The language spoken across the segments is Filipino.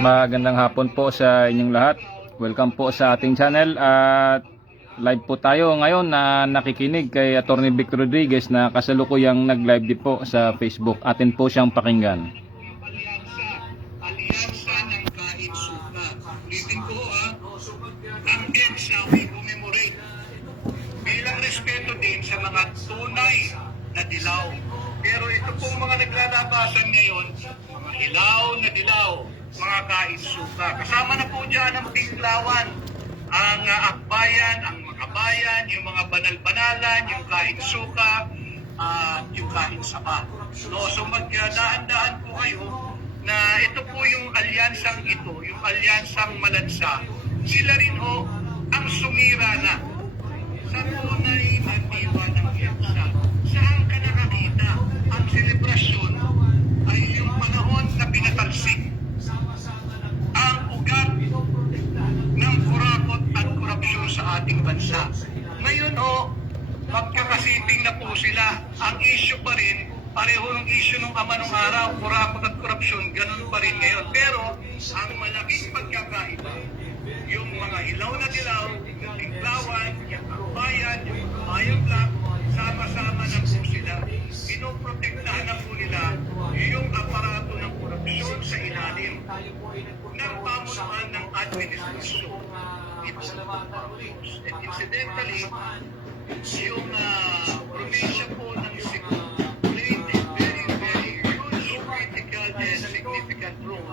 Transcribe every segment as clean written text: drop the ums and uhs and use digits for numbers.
Magandang hapon po sa inyong lahat. Welcome po sa ating channel at live po tayo ngayon na nakikinig kay Atty. Vic Rodriguez na kasalukuyang nag-live din po sa Facebook. Atin po siyang pakinggan. Alyansa ng Kainsuka. Ulitin ko ang EDSA we commemorate bilang respeto din sa mga tunay na dilaw. Pero ito pong mga naglalabasan ngayon, mga hilaw na dilaw, mga Kainsuka. Kasama na po dyan ang Tinglawan, ang Akbayan, ang Makabayan, yung mga banal-banalan, yung Kainsuka, yung Kainsaba. No, so magdaan-daan po kayo na ito po yung alyansang ito, yung alyansang Malansa. Sila rin ang sumira na sa tunay na diwa ng EDSA. Saan ka nakakita? Ang selebrasyon ay yung panahon na pinatalsik ang ugat ng kurakot at korupsyon sa ating bansa. Ngayon magkakasiting na po sila. Ang issue pa rin, pareho ng issue nung ama nung araw, kurakot at korupsyon, ganun pa rin ngayon. Pero ang malaking pagkakaiba, yung mga ilaw na dilaw, yung Tinglawan, yung Akbayan, yung Kabayang Black, sama-sama na po sila. Pinoprotektahan na po nila yung aparato ng korupsyon sa ilalim ng pamunuan ng administrasyon. And incidentally, yung probinsya po ng Cebu played a very, very huge critical and significant role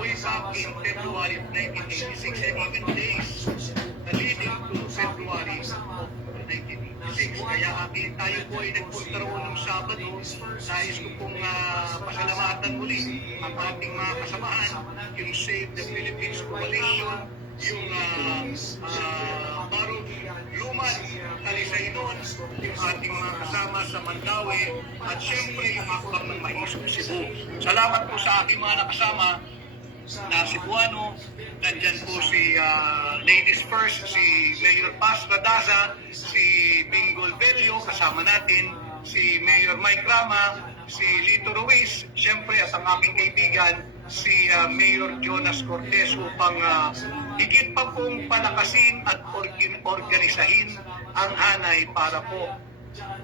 way back in February of 1986 and even days leading to February of 1986. Kaya tayo po ay nagpunta roon ng Sabado. Nais ko pong pasalamatan muli ang ating mga kasamahan, yung Save the Philippines Coalition, yung Barong Lumad, Talisaynon, yung ating mga kasama sa Mandaue, at syempre yung Akbang ng Maisog Cebu. Salamat po sa ating mga nakasama na Cebuano. Nandyan po si Ladies First, si Mayor Paz Radaza, si Bingol Bello, kasama natin, si Mayor Mike Rama, si Lito Ruiz, syempre at ang aking kaibigan, si Mayor Jonas Cortez upang higit pa pong palakasin at organisahin ang hanay para po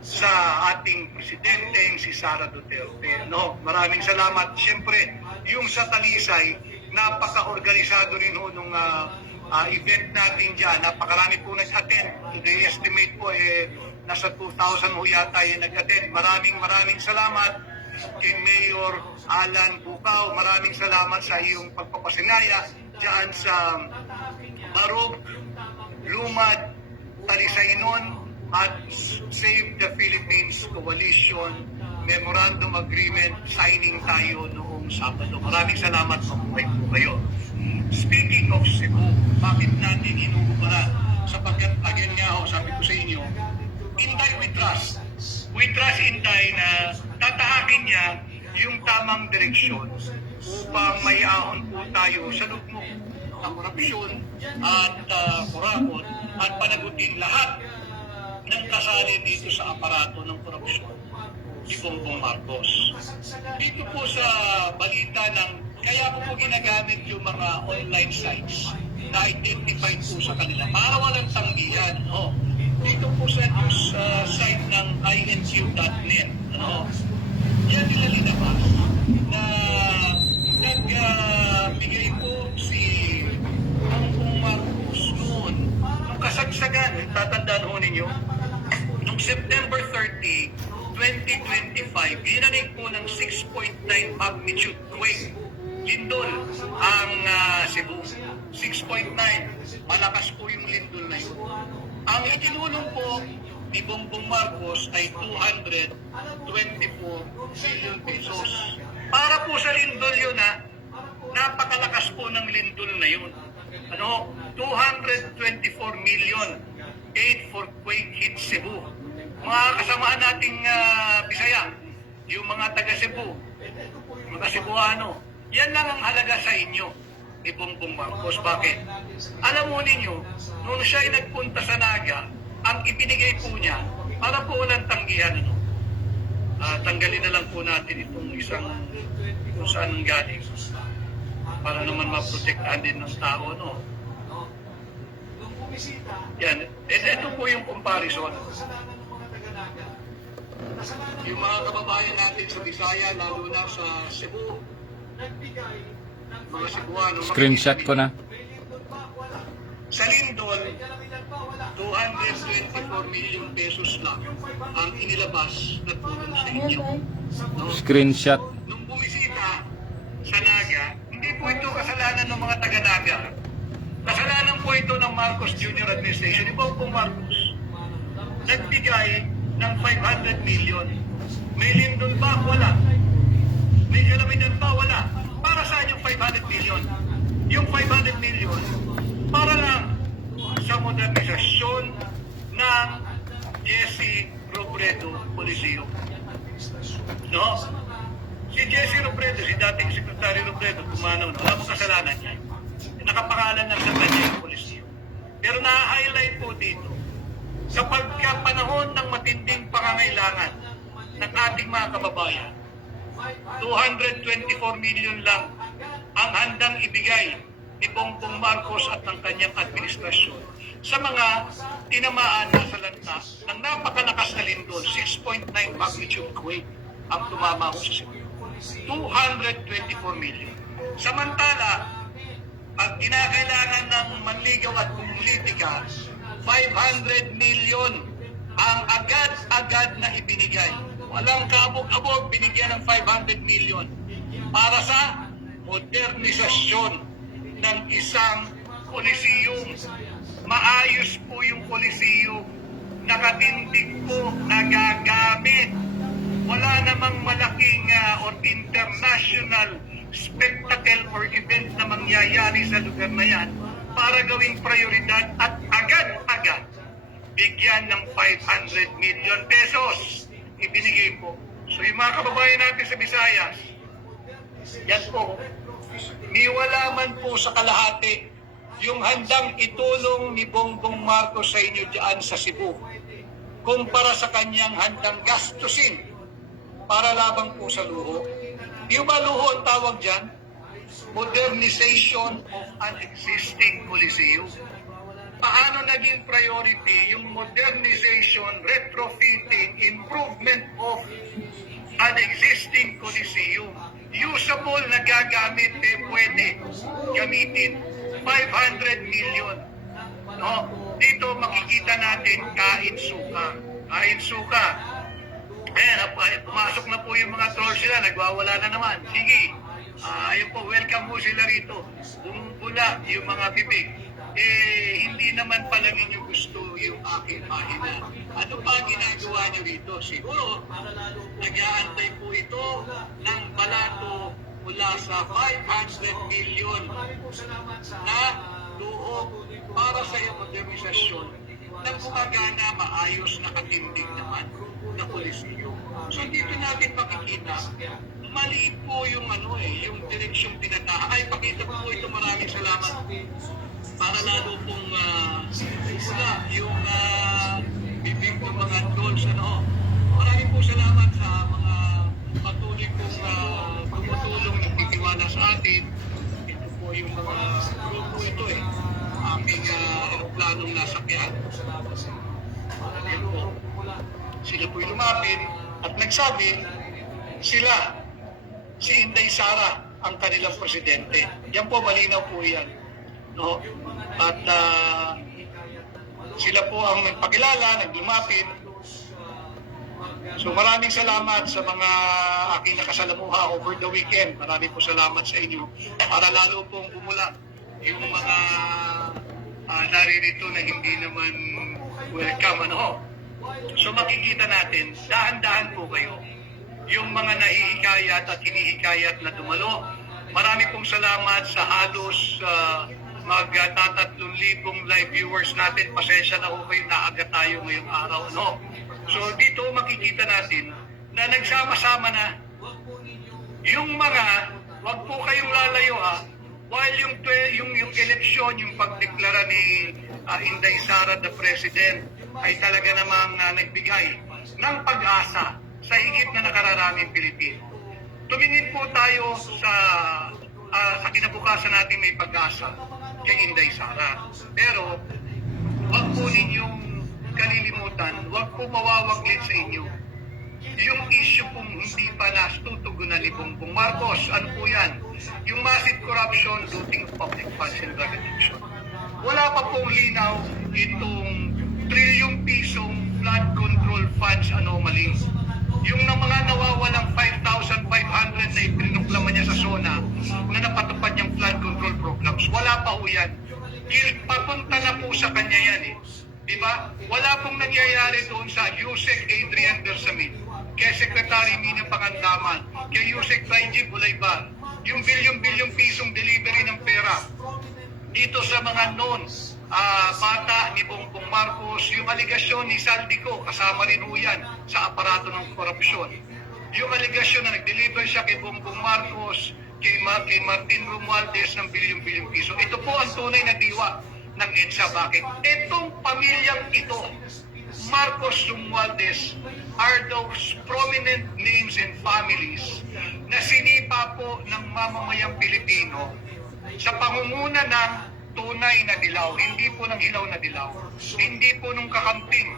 sa ating presidenteng si Sara Duterte. No, maraming salamat. Siyempre, yung sa Talisay, napaka-organisado rin nung event natin dyan. Napakarami po nag-attend. Today estimate po nasa 2,000 yata yung nag-attend. Maraming salamat kay Mayor Alan Bukaw. Maraming salamat sa iyong pagpapasinaya dyan sa Barog, Lumad, Talisaynon at Save the Philippines Coalition Memorandum Agreement signing tayo noong Sabado. Maraming salamat, mabuhay po kayo. Speaking of Cebu, bakit natin inuubara? Sapagkat again nga sabi ko sa inyo, Inday we trust. We trust Inday na tatahakin niya yung tamang direksyon upang maiahon po tayo sa lugmok ng korupsyon at kurakot at panagutin lahat ng kasali dito sa aparato ng korupsyon ni Bongbong Marcos. Dito po sa balita kaya po ginagamit yung mga online sites na identified po sa kanila para walang tanggihan. Dito po sa news site ng inq.net, yan nila linabas na nagbigay po si Bongbong Marcos noon nung kasagsagan, tatandaan ho ninyo, noong September 30, 2025, ginanig po ng 6.9 magnitude quake. Lindol ang Cebu. 6.9. Malakas po yung lindol na yun. Ang itinulong po ni Bongbong Marcos ay 224 million pesos. Para po sa lindol yun napakalakas po ng lindol na yun. 224 million. 8 for quake hit Cebu. Mga kasamaan nating Bisaya, yung mga taga Cebu, mga Cebuano, yan lang ang halaga sa inyo ni Bongbong Marcos. Bakit? Alam mo ninyo, nung siya ay nagpunta sa Naga, ang ibinigay po niya, para po walang tanggihan, tanggalin na lang po natin itong isang kung saan galing. para naman maprotektahan din ng tao, no? Yan. Ito po yung comparison. Yung mga kababayan natin sa Bisaya, lalo na sa Cebu, mga Cebuano. Screenshot ko na. Sa Lindol, 224 million pesos lang ang inilabas na tulong sa inyo. No? Screenshot. Nung bumisita sa Naga, hindi po ito kasalanan ng mga taga-Naga. Kasalanan po ito ng Marcos Jr. Administration. Iba po Marcos. Nagbigay ng 500 million. May Lindol ba? Wala. May Kalaminan ba? Wala. Para saan yung 500 million? Yung 500 million, para lang sa modernisasyon ng Jesse Robredo Coliseo. No? Si Jesse Robredo, si dating Secretary Robredo, pumanaw na, wala mong kasalanan niya. Nakapangalan lang sa kanya yung Coliseo. Pero na-highlight po dito, sa pagkapanahon ng matinding pangangailangan ng ating mga kababayan, 224 million lang ang handang ibigay ni Bongbong Marcos at ng kanyang administrasyon sa mga tinamaan na sa lanta ng napakalakas na lindol, 6.9 magnitude quake ang tumama ko sa Cebu. 224 million. Samantala, ang kinakailangan ng manligaw at politika, 500 million ang agad-agad na ibinigay. Walang kabog-abog, binigyan ng 500 million para sa modernisasyon ng isang Coliseo. Maayos po yung Coliseo, nakatindig po, nagagamit. Wala namang malaking or international spectacle or event na mangyayari sa lugar na yan para gawing prioridad at agad-agad bigyan ng 500 million pesos ibinigay po. So yung mga kababayan natin sa Visayas, yan po, niwala man po sa kalahati yung handang itulong ni Bongbong Marcos sa inyo dyan sa Cebu kumpara sa kanyang handang gastusin para labang po sa luho. Yung ba luho ang tawag dyan? Modernization of an existing Coliseo. Paano naging priority yung modernization, retrofitting, improvement of an existing Coliseo? Usable na gagamit, pwede gamitin 500 million. No? Dito makikita natin kain suka. Kain suka. Ayan, pumasok na po yung mga trolls sila, nagwawala na naman. Sige, ayun po, welcome po sila rito. Bumubula yung mga bibig. Hindi naman pala ninyo gusto yung aking pahina. Ano pa ang ginagawa niyo rito? Siguro, nag-aantay po ito ng balato mula sa 500 million na luho para sa iyong modernisasyon na gumagana, maayos, nakatindig naman na Coliseo. So dito natin makikita, mali po yung yung direksyong tinatahan. Ay, pakita po ito, maraming salamat. Para lalo pong wala yung bibig ng mga dolls, Maraming po salamat sa mga patuloy pong tumutulong, nagtitiwala sa atin. Ito po yung mga grupo ito aking aeroplanong nasakyan. Ayan po. Sila po'y lumapit at nagsabi, sila, si Inday Sara, ang kanilang presidente. Yan po, malinaw po yan. No? At sila po ang nagpakilala, naglumapit. So maraming salamat sa mga aking nakasalamuha over the weekend. Maraming po salamat sa inyo. Para lalo pong bumula yung mga naririto na hindi naman welcome. So makikita natin, dahan-dahan po kayo. Yung mga nahihikayat at hinihikayat na dumalo. Marami pong salamat sa halos mag-3,000 live viewers natin. Pasensya na po kayo, naaga tayo ngayong araw. So dito makikita natin na nagsama-sama na yung mga, wag po kayong lalayo while yung eleksyon, yung pagdeklara ni Inday Sara the President ay talaga namang nagbigay ng pag-asa sa higit na nakararaming Pilipino. Tumingin po tayo sa sa kinabukasan natin may pag-asa kay Inday Sara. Pero, wag po ninyong kalilimutan, wag po mawawaglit sa inyo. Yung issue pong hindi pa nastutugunan ni Bongbong Marcos, ano po yan? Yung massive corruption, looting of public funds and drug addiction. Wala pa pong linaw itong trilyong pisong flood control funds anomaly. Yung ng mga nawawalang 5,500 na ipinoklaman niya sa SONA na napatupad niyang flood control programs, wala pa ho yan. Papunta na po sa kanya yan eh. Diba? Wala pong nangyayari doon sa Yusek Adrian Bersamin, kay Secretary Mina Pangandaman, kay Yusek Raijib Ulayban, yung bilyon-bilyong pisong delivery ng pera dito sa mga bata ni Bongbong Marcos, yung aligasyon ni Saldico, kasama rin ho yan sa aparato ng korupsyon. Yung aligasyon na nag-deliver siya kay Bongbong Marcos, kay Martin Romualdez ng bilyon-bilyong piso. Ito po ang tunay na diwa ng EDSA. Bakit? Itong pamilyang ito, Marcos Romualdez, are those prominent names and families na sinipa po ng mamamayang Pilipino sa pangunguna ng tunay na dilaw, hindi po ng hilaw na dilaw, hindi po nung kakamping,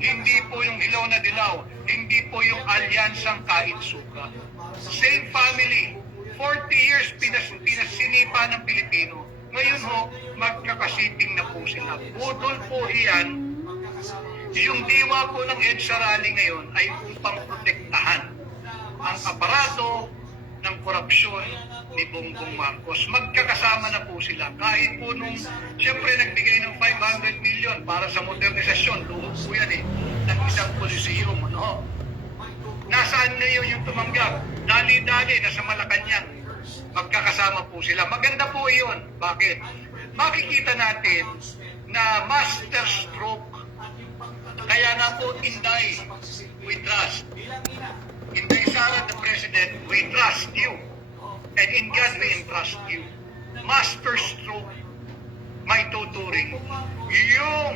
hindi po yung hilaw na dilaw, hindi po yung alyansang kaitsuka. Same family, 40 years pinasinipa ng Pilipino. Ngayon ho, magkakasiting na po sila. Budol po iyan. Yung diwa po ng EDSA rally ngayon ay upang protektahan ang aparato ng korupsyon ni Bongbong Marcos. Magkakasama na po sila. Kahit po nung, siyempre nagbigay ng 500 million para sa modernisasyon, luhod po yan eh, ng isang polisyum. Ano? Nasaan na yun yung tumanggap? Dali-dali, nasa Malacanang. Magkakasama po sila. Maganda po yun. Bakit? Makikita natin na master stroke. Kaya nga po, Inday, we trust. Inday Sara, the President, we trust you. And in God, we entrust you. Master stroke, may tuturing. Yung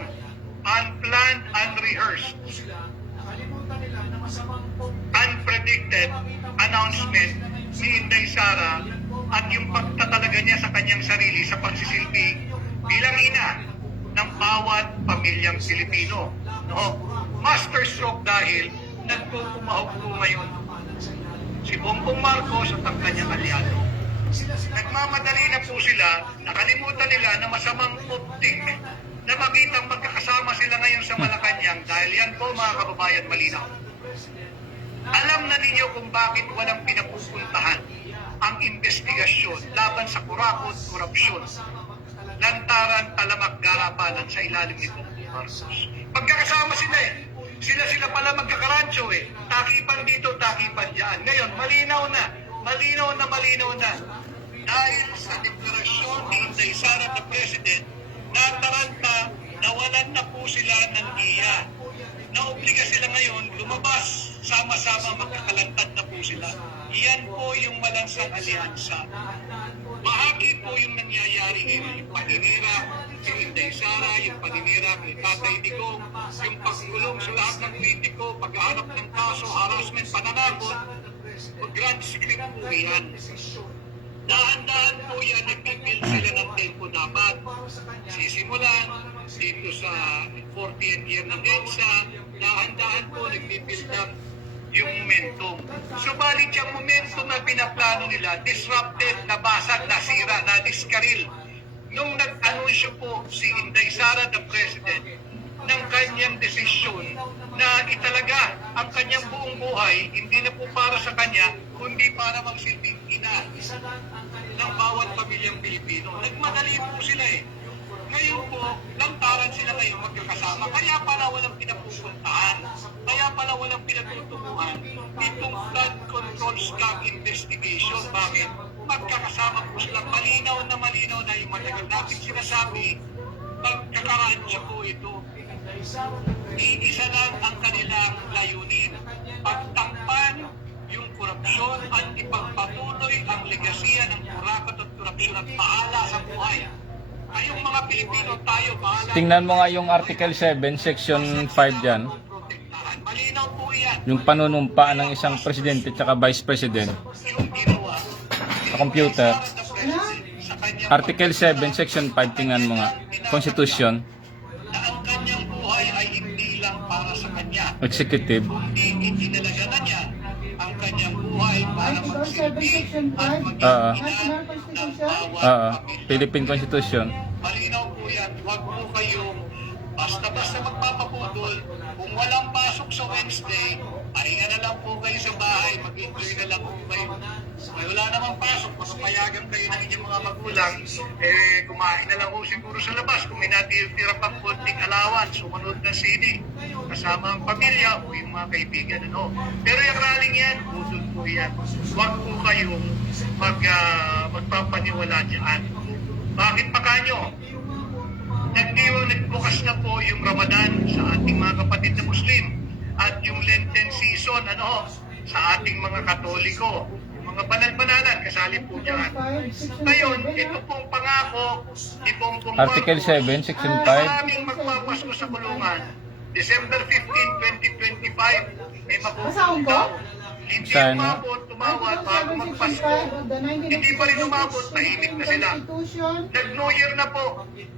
unplanned, unrehearsed, unpredicted announcement ni Inday Sara at yung pagtatalaga niya sa kanyang sarili sa pagsisilbi bilang ina ng bawat pamilyang Pilipino. No? Master stroke dahil nagpupumahog po ngayon si Bongbong Marcos at ang kanyang aliado. Nagmamadali na po sila, nakalimutan nila na masamang optik na makitang magkakasama sila ngayon sa Malacanang dahil yan po mga kababayan malinaw. Alam na ninyo kung bakit walang pinapupuntahan ang investigasyon laban sa kurakot, korupsyon, lantaran, talamak, garapalan sa ilalim ni Bongbong Marcos. Pagkakasama sila eh. Sila pala magkakarancho eh. Takipan dito, takipan dyan. Ngayon, malinaw na. Dahil sa deklarasyon ni Inday Sara, the President, nataranta, nawalan na po sila ng iya. Naobliga sila ngayon lumabas, sama-sama magkakalantad na po sila. Iyan po yung malansang alyansa. Bahagi po yung nangyayari ngayon, yung paninira kay Inday Sara, yung paninira kay Tatay Digong, yung pagkulong sa lahat ng politiko, paghahanap ng kaso, harassment, pananakot, grand script po yan. Dahan-dahan po yan, nagpipil sila ng tempo dapat. Sisimulan dito sa 40th year ng EDSA, dahan-dahan po nagpipil up yung momentum. Subalit yung momentum na pinaplano nila, disrupted, nabasag, nasira, nadiskaril. Nung nag-anunsyo po si Inday Sara, the President, ng kanyang desisyon na italaga ang kanyang buong buhay, hindi na po para sa kanya, kundi para magsilbing ina ng bawat pamilyang Pilipino. Nagmadali po sila eh. Ngayon po, lantaran sila ngayon magkakasama. Kaya pala walang pinapupuntahan. Kaya pala walang pinatutubuhan itong flood control scam investigation. Bakit? Magkakasama po sila. Malinaw na yung matagal natin sinasabi, magkakarancho po ito. Iisa lang ang kanilang layunin. Pagtakpan yung korupsyon at ipagpatuloy ang legasiya ng kurakot at korupsyon at pahala sa buhay. Kayong mga Pilipino tayo, bahala. Tingnan mo nga yung Article 7, Section 5 dyan. Malinaw po yan. Yung panunumpaan ng isang presidente at vice president Yung ginawa sa computer. sa kanyang Article 7, Section 5, tingnan mo nga. Constitution, na ang kanyang buhay ay hindi lang para sa kanya. Executive. Kundi itinalaga na niya ang kanyang buhay para Article 7, magsilbi Section at 5, maging Oo. ina National ng Constitution. bawat pamilya. Philippine Constitution. Malinaw po yan. Huwag po kayong basta-basta magpapaputol. Kung walang pasok sa Wednesday, pahinga na lang po kayo sa bahay, mag-enjoy na lang po kayo. May wala namang pasok, papayagan kayo ng inyong mga magulang, kumain na lang po siguro sa labas kung may natitira pang konting alawan, sumunod na sine, kasama ang pamilya o yung mga kaibigan. Ano. Pero yung rallying yan, budol po yan. Huwag po kayong magpapaniwala dyan. Bakit pa kanyo? Nagbukas na po yung Ramadan sa ating mga kapatid na Muslim at yung Lenten season sa ating mga Katoliko. Yung mga banal-banalan, kasali po dyan. Ngayon, ito pong pangako ni Bongbong Article Marcos 7, Section na 5. maraming magpapasko sa kulungan. December 15, 2025, may Basahin ko? daw. Hindi Sana. umabot, tumawad bago magpasko. Hindi pa rin umabot, tahimik na sila. Nag-New Year na po.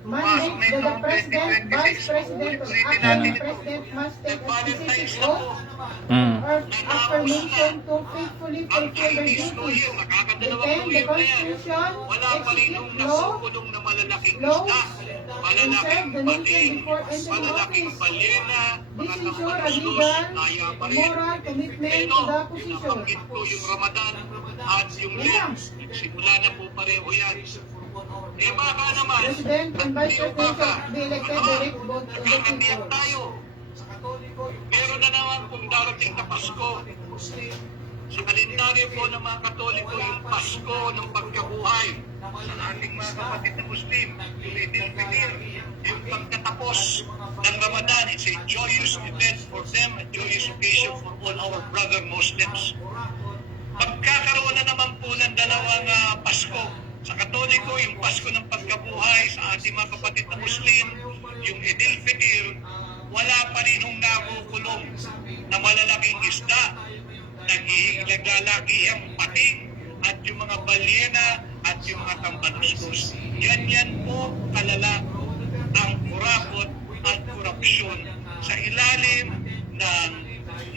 Pasok na Mandates that the itong President, Vice 2026. President, or Ulitin acting natin ito. President must take a Nag-Valentine's specific na po. oath Mm. or affirmation to faithfully Ang fulfill their Chinese New duties, Year, makakadalawang defend New the Year na yan. Constitution, Wala pa rin yung execute law, nasukulong na malalaking laws, isda, and malalaking serve the nation bating, before entering malalaking office. balyena, This mga ensure a tambaluslos, legal, naya pa rin. moral commitment Ito, to the position. nabanggit ko yung Ramadan at yung Lent. Simula na po pareho yan. Eh baka naman, President and Vice hindi President baka, shall be elected direct vote nagkakatiyak elected tayo. Meron na naman kung darating na Pasko. Sa kalendaryo po ng mga Katoliko, yung Pasko ng pagkabuhay sa ating mga kapatid na Muslim, yung Idil Fitr, yung pagkatapos ng Ramadan, it's a joyous event for them, a joyous occasion for all our brother Muslims. Pagkakaroon na naman po ng dalawang Pasko, sa Katoliko, yung Pasko ng pagkabuhay, sa ating mga kapatid na Muslim, yung Idil Fitr, wala pa rin yung nakukulong na malalaking isda, naglalaki ang pating at yung mga balyena at yung mga tambaluslos. Yan po kalala ang kurakot at korupsyon sa ilalim ng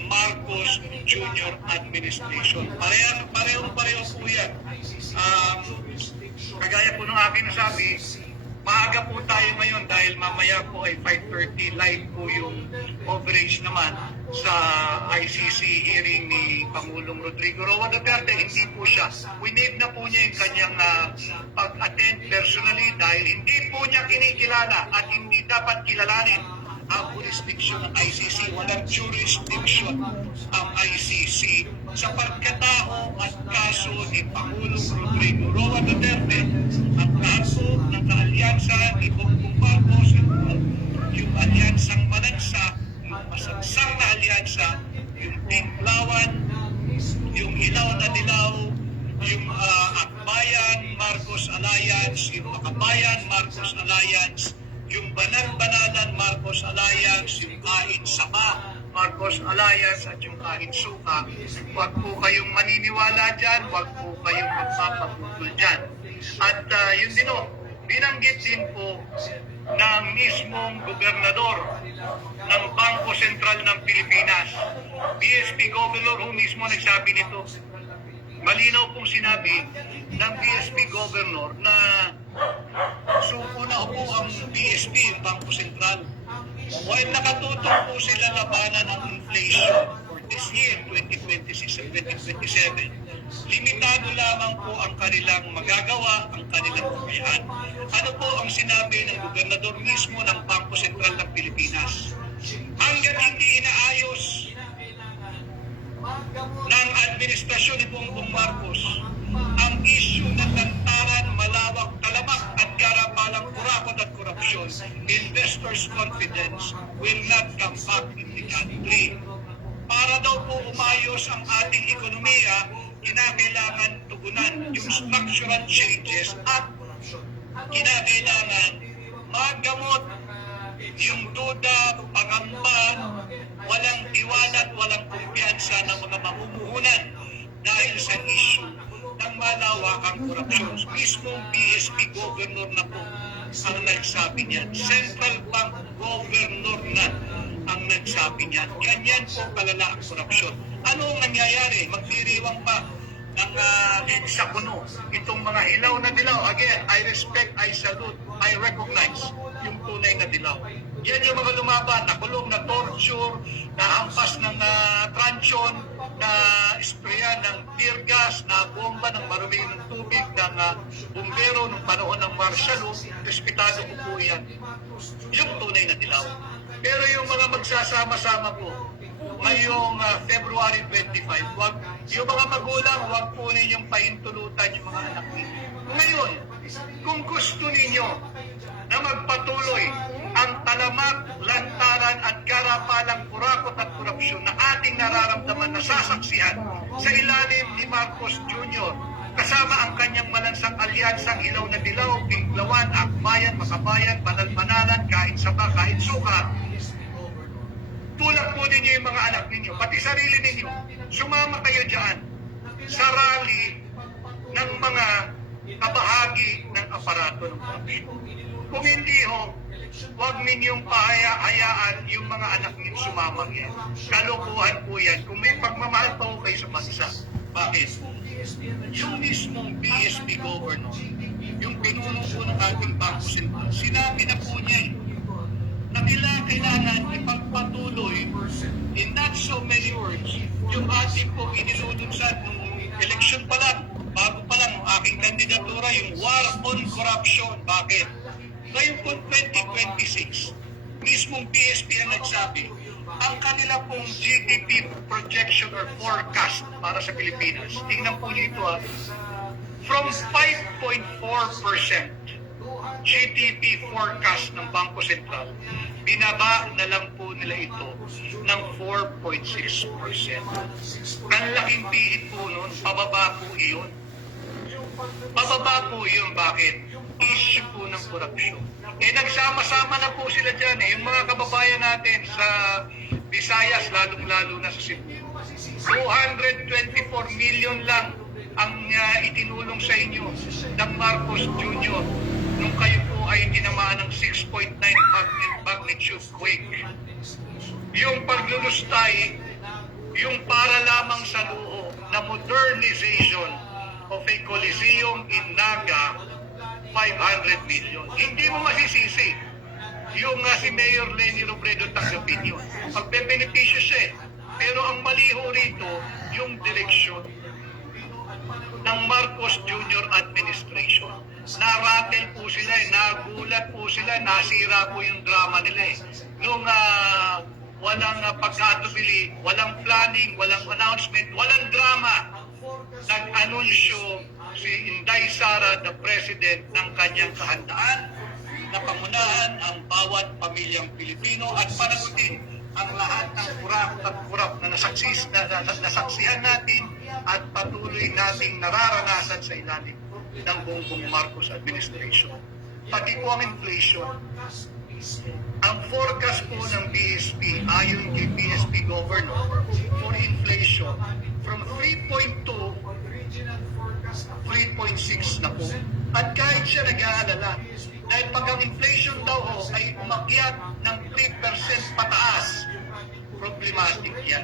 Marcos Jr. administration. Pareho po yan. Kagaya po ng aking nasabi, maaga po tayo ngayon dahil mamaya po ay 5:30 live po yung coverage naman sa ICC hearing ni Pangulong Rodrigo Roa Duterte. Hindi po siya. Winave na po niya yung kanyang pag-attend personally dahil hindi po niya kinikilala at hindi dapat kilalanin ang jurisdiction ng ICC. Walang jurisdiction ang ICC sa pagkatao at kaso ni Pangulong Rodrigo Roa Duterte. Ang kaso ng kaalyansa ni Bongbong Marcos, yung alyansang Manansa, yung masangsang na alyansa, yung Tinklawan, yung Ilaw na Dilaw, yung Akbayan Marcos Alliance, yung Makabayan Marcos Alliance, yung Banan-Bananan Marcos Alliance, yung Kain Saka Marcos Alliance at yung Kain Suka. Huwag po kayong maniniwala dyan, huwag po kayong magpapaputol dyan. At yun din binanggit din po ng mismong gobernador ng Bangko Sentral ng Pilipinas. BSP Governor ho mismo nagsabi nito. Malinaw pong sinabi ng BSP Governor na suko na po ang BSP, yung Bangko Sentral. While nakatutok po sila labanan ang inflation for this year, 2026 and 2027, limitado lamang po ang kanilang magagawa, ang kanilang kakayahan. Ano po ang sinabi ng gobernador mismo ng Bangko Sentral ng Pilipinas? Hanggang hindi inaayos ng administrasyon ni Bongbong Marcos ang issue ng lantaran, malawak, talamak at garapalang kurakot at korupsyon, investors' confidence will not come back in the country. Para daw po umayos ang ating ekonomiya, kinakailangan tugunan yung structural changes at kinakailangan magamot yung duda, pangamba, walang tiwala at walang kumpiyansa ng mga mamumuhunan dahil sa issue ng malawakang korupsyon. Mismong PSP governor na po ang nagsabi niyan. Central Bank governor na ang nagsabi niyan. Ganyan po kalala ang korupsyon. Ano ang nangyayari? Magdiriwang pa ng sa kuno. Itong mga ilaw na dilaw. Again, I respect, I salute, I recognize yung tunay na dilaw. Yan yung mga lumaban, nakulong, na torture, na hampas ng transyon, na sprayan ng tear gas, na bomba ng maruming ng tubig, ng bumbero ng panahon ng martial law, respetado ko po yan. Yung tunay na dilaw. Pero yung mga magsasama-sama po, ngayong February 25, yung mga magulang, huwag po ninyong pahintulutan yung mga anak ninyo. Ngayon, kung gusto ninyo na magpatuloy ang talamak, lantaran at karapalang kurakot at korupsyon na ating nararamdaman na sasaksihan sa ilalim ni Marcos Jr. kasama ang kanyang malansang alyansang ilaw na dilaw, Pinglawan, Akbayan, Makabayan, Banal-Banalan, kahit saba, kahit suka, tulak po ninyo yung mga anak ninyo, pati sarili ninyo, sumama kayo dyan sa rally ng mga kabahagi ng aparato ng korupsyon. Kung hindi ho, huwag ninyong pahayaan yung mga anak ninyo sumamang yan. Kalokohan po yan. Kung may pagmamahal pa ho kayo sa bansa. Bakit? Yung mismong PSP governor, yung pinuno po ng ating Bangko Sentral, sinabi na po niya na kailangan ipagpatuloy in not so many words yung ating po inilulunsad nung election pa lang, bago pa lang ang aking kandidatura, yung war on corruption. Bakit? Ngayon po 2026, mismong PSP ang nagsabi, ang kanila pong GDP projection or forecast para sa Pilipinas, tingnan po niyo ito from 5.4% GDP forecast ng Bangko Sentral, binaba na lang po nila ito ng 4.6%. Ang laking bihit po nun, pababa po iyon. Pababa po yun. Bakit? Issue po ng korupsyon. Nagsama-sama na po sila dyan. Yung mga kababayan natin sa Visayas, lalong-lalo na sa Cebu. 224 million lang ang itinulong sa inyo ng Marcos Jr. nung kayo po ay tinamaan ng 6.9 magnitude quake. Yung paglulustay, yung para lamang sa luho na modernization of a Coliseum in Naga, 500 million. Hindi mo masisisi yung si Mayor Leni Robredo tanggapin yun. Pagbe-benepisyo siya pero ang mali ho rito, yung direksyon ng Marcos Jr. administration. Naratel po sila, nagulat po sila, nasira po yung drama nila Nung walang pagkatubili, walang planning, walang announcement, walang drama, nag-anunsyo si Inday Sara, the President, ng kanyang kahandaan na pamunahan ang bawat pamilyang Pilipino at panagutin ang lahat ng kurap na nasaksihan natin at patuloy nating nararanasan sa ilalim ng Bongbong Marcos administration. Pati po ang inflation. Ang forecast po ng BSP, ayon kay BSP Governor, for inflation from 3.2 3.6 na po. At kahit siya nag-aalala, dahil pag ang inflation daw ay umakyat ng 3% pataas, problematic yan.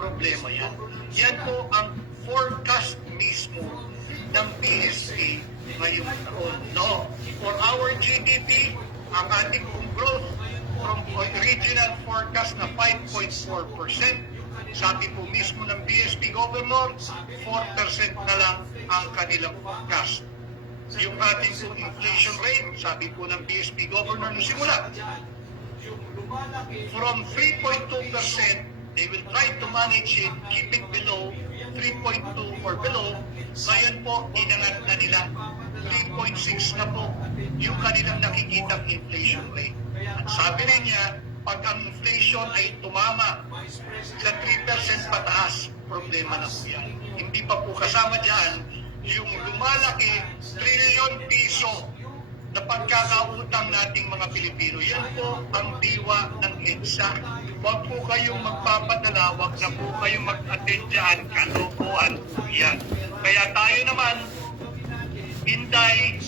Problema yan. Yan po ang forecast mismo ng BSP ngayong taon. No, for our GDP, ang ating growth from original forecast na 5.4%, sabi po mismo ng BSP Governor, 4% na lang ang kanilang forecast. Yung ating po inflation rate, sabi po ng BSP Governor nung simula, from 3.2%, they will try to manage it, keep it below 3.2 or below. Ngayon po, inangat na nila 3.6 na po yung kanilang nakikitang inflation rate. At sabi rin niya, pag ang inflation ay tumama sa 3% pataas, problema na po yan. Hindi pa po kasama dyan yung lumalaki trilyon piso na pagkakautang nating mga Pilipino. Yan po ang diwa ng EDSA. Huwag po kayong magpapadala, huwag na po kayong mag-attend dyan, kalokohan po yan. Kaya tayo naman, Inday,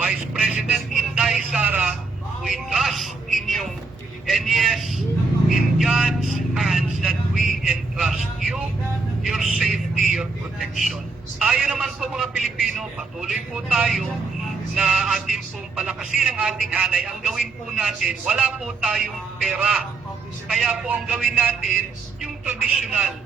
Vice President Inday Sara, we trust in you. And yes, in God's hands that we entrust you, your safety, your protection. Tayo naman po mga Pilipino, patuloy po tayo na ating pong palakasin ang ating hanay. Ang gawin po natin, wala po tayong pera. Kaya po ang gawin natin, yung tradisyonal.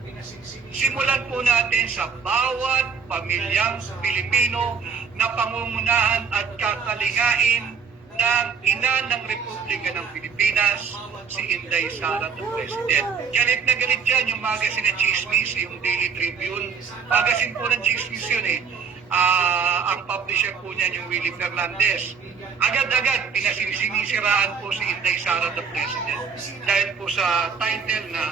Simulan po natin sa bawat pamilyang Pilipino na pangungunahan at kakalingain ng ina ng Republika ng Pilipinas, si Inday Sara, the President. Galit na galit dyan yung magazine na Chismis, yung Daily Tribune. Magazine po ng Chismis yun eh. Ang publisher po niyan yung Willie Fernandez. Agad-agad, pinasinisiraan po si Inday Sara, the President. Dahil po sa title na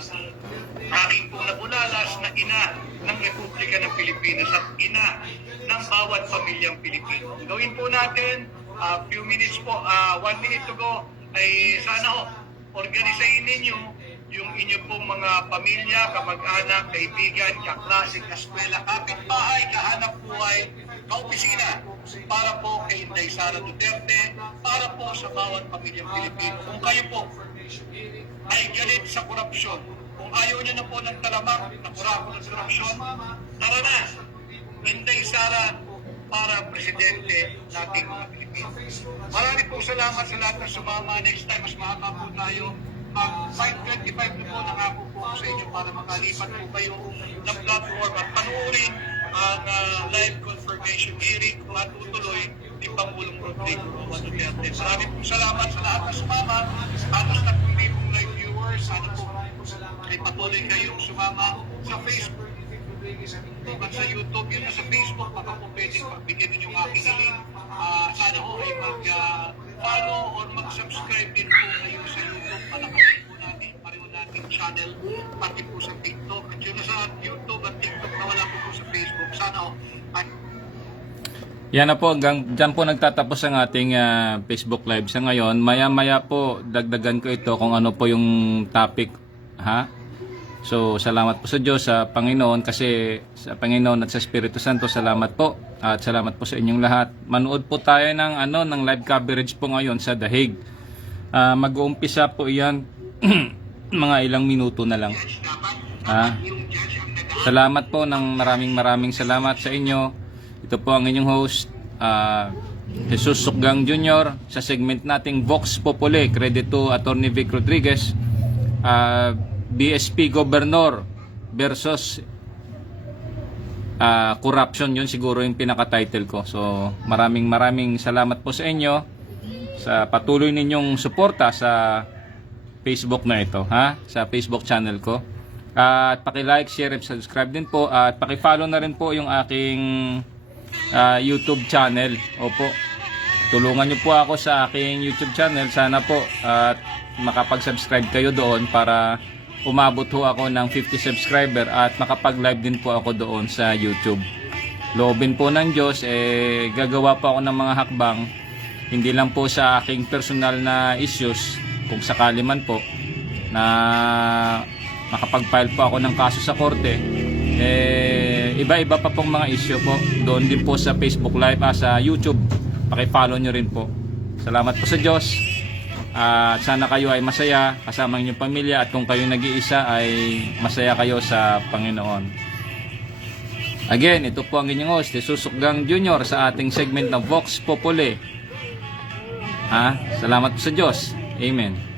aking po nabulalas na ina ng Republika ng Pilipinas at ina ng bawat pamilyang Pilipino. Gawin po natin, few minutes po, 1 minute to go, ay sana ho, organisayin ninyo yung inyo pong mga pamilya, kamag-anak, kaibigan, kaklase, kaskwela, kapitbahay, kahanap buhay, kaopisina, para po kay Inday Sara Duterte, para po sa bawat pamilyang Pilipino. Kung kayo po ay galit sa korupsyon, kung ayaw niyo na po ng talamang na kurako ng korupsyon, tara na, Inday Sara para presidente nating mga Pilipino. Maraming po salamat sa lahat ng sumama. Next time, mas makaka po tayo. Ang 5:25 na po nangako po sa inyo para makalipat po kayo ng platform at panuorin ang live confirmation hearing kung matutuloy ni Pangulong Rodrigo Duterte. Maraming po salamat sa lahat ng sumama. Atas na po pong live viewers. Sana po ay patuloy kayong sumama sa Facebook at sa YouTube. Yun na sa Facebook, baka po pwedeng pagbigyan ninyo yung aking link. Sana ho ay mag-follow or mag-subscribe din po kayo sa YouTube. Palakasin po natin, pareho nating channel, pati po sa TikTok. At yun na sa YouTube at TikTok na wala po sa Facebook. Sana ho ay Yan na po, hanggang dyan po nagtatapos ang ating Facebook Live sa ngayon. Maya-maya po, dagdagan ko ito kung ano po yung topic. Ha? So, salamat po sa Diyos, sa Panginoon, kasi sa Panginoon at sa Espiritu Santo, salamat po. At salamat po sa inyong lahat. Manood po tayo ng live coverage po ngayon sa The Hague. Mag-uumpisa po iyan, mga ilang minuto na lang. Salamat po ng maraming salamat sa inyo. Ito po ang inyong host, Jesus Sukgang Jr. sa segment nating Vox Populi. Credit to Attorney Vic Rodriguez. BSP Governor versus corruption, yun siguro yung pinaka-title ko. So maraming salamat po sa inyo sa patuloy ninyong suporta sa Facebook na ito, sa Facebook channel ko. At paki-like, share, and subscribe din po, at paki-follow na rin po yung aking YouTube channel. Opo, tulungan niyo po ako sa aking YouTube channel. Sana po at makapag-subscribe kayo doon para umabot ho ako ng 50 subscriber at makapag-live din po ako doon sa YouTube. Loobin po ng Diyos, gagawa po ako ng mga hakbang, hindi lang po sa aking personal na issues, kung sakali man po na makapag-file po ako ng kaso sa korte, iba-iba pa pong mga issue po doon din po sa Facebook Live, sa YouTube. Paki-follow nyo rin po. Salamat po sa Diyos. At sana kayo ay masaya kasama ng inyong pamilya, at kung kayo nag-iisa ay masaya kayo sa Panginoon. Again, ito po ang inyong host, Jesus Sukgang Jr. sa ating segment ng Vox Populi. Salamat po sa Diyos. Amen.